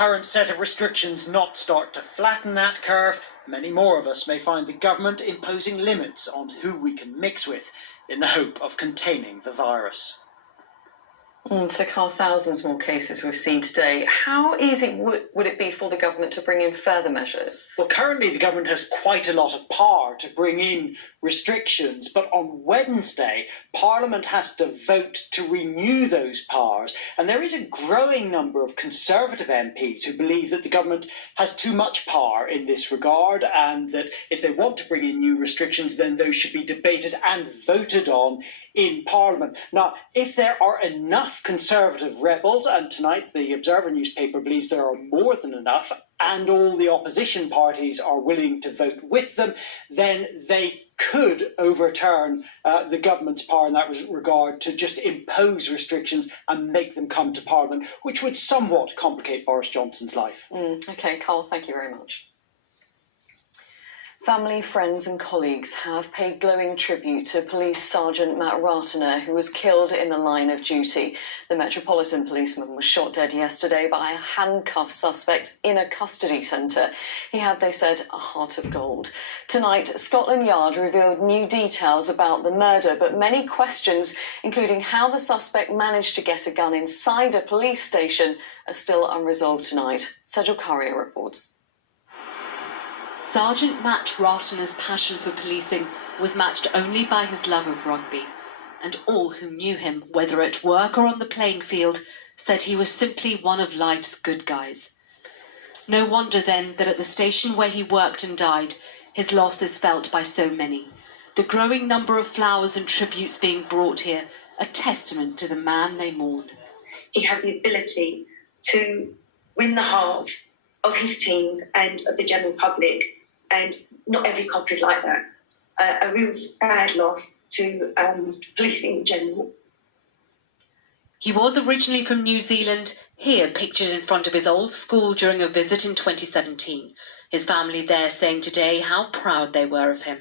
current set of restrictions not start to flatten that curve, many more of us may find the government imposing limits on who we can mix with in the hope of containing the virus. So, Carl, thousands more cases we've seen today. How easy would it be for the government to bring in further measures? Well, currently the government has quite a lot of power to bring in restrictions, but on Wednesday, Parliament has to vote to renew those powers. And there is a growing number of Conservative MPs who believe that the government has too much power in this regard, and that if they want to bring in new restrictions, then those should be debated and voted on in Parliament. Now, if there are enough Conservative rebels, and tonight the Observer newspaper believes there are more than enough, and all the opposition parties are willing to vote with them, then they could overturn the government's power in that regard to just impose restrictions and make them come to Parliament, which would somewhat complicate Boris Johnson's life. OK, Carl, thank you very much. Family, friends and colleagues have paid glowing tribute to Police Sergeant Matt Ratner, who was killed in the line of duty. The Metropolitan policeman was shot dead yesterday by a handcuffed suspect in a custody centre. He had, they said, a heart of gold. Tonight, Scotland Yard revealed new details about the murder, but many questions, including how the suspect managed to get a gun inside a police station, are still unresolved tonight. Sejal Karia reports. Sergeant Matt Ratner's passion for policing was matched only by his love of rugby, and all who knew him, whether at work or on the playing field, said he was simply one of life's good guys. No wonder then that at the station where he worked and died, his loss is felt by so many. The growing number of flowers and tributes being brought here, a testament to the man they mourn. He had the ability to win the hearts of his teams and of the general public, and not every cop is like that. A real sad loss to policing in general. He was originally from New Zealand, here pictured in front of his old school during a visit in 2017. His family there saying today how proud they were of him.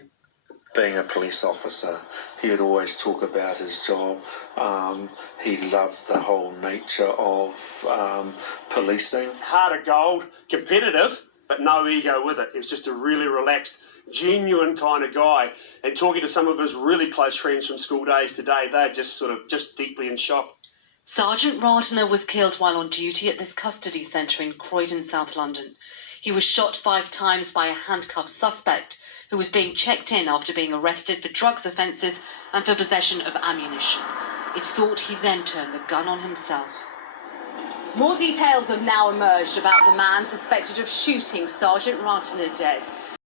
Being a police officer, he would always talk about his job. He loved the whole nature of policing. Heart of gold, competitive, but no ego with it. He was just a really relaxed, genuine kind of guy. And talking to some of his really close friends from school days today, they're just deeply in shock. Sergeant Ratner was killed while on duty at this custody centre in Croydon, South London. He was shot 5 times by a handcuffed suspect who was being checked in after being arrested for drugs offences and for possession of ammunition. It's thought he then turned the gun on himself. More details have now emerged about the man suspected of shooting Sergeant Ratner dead.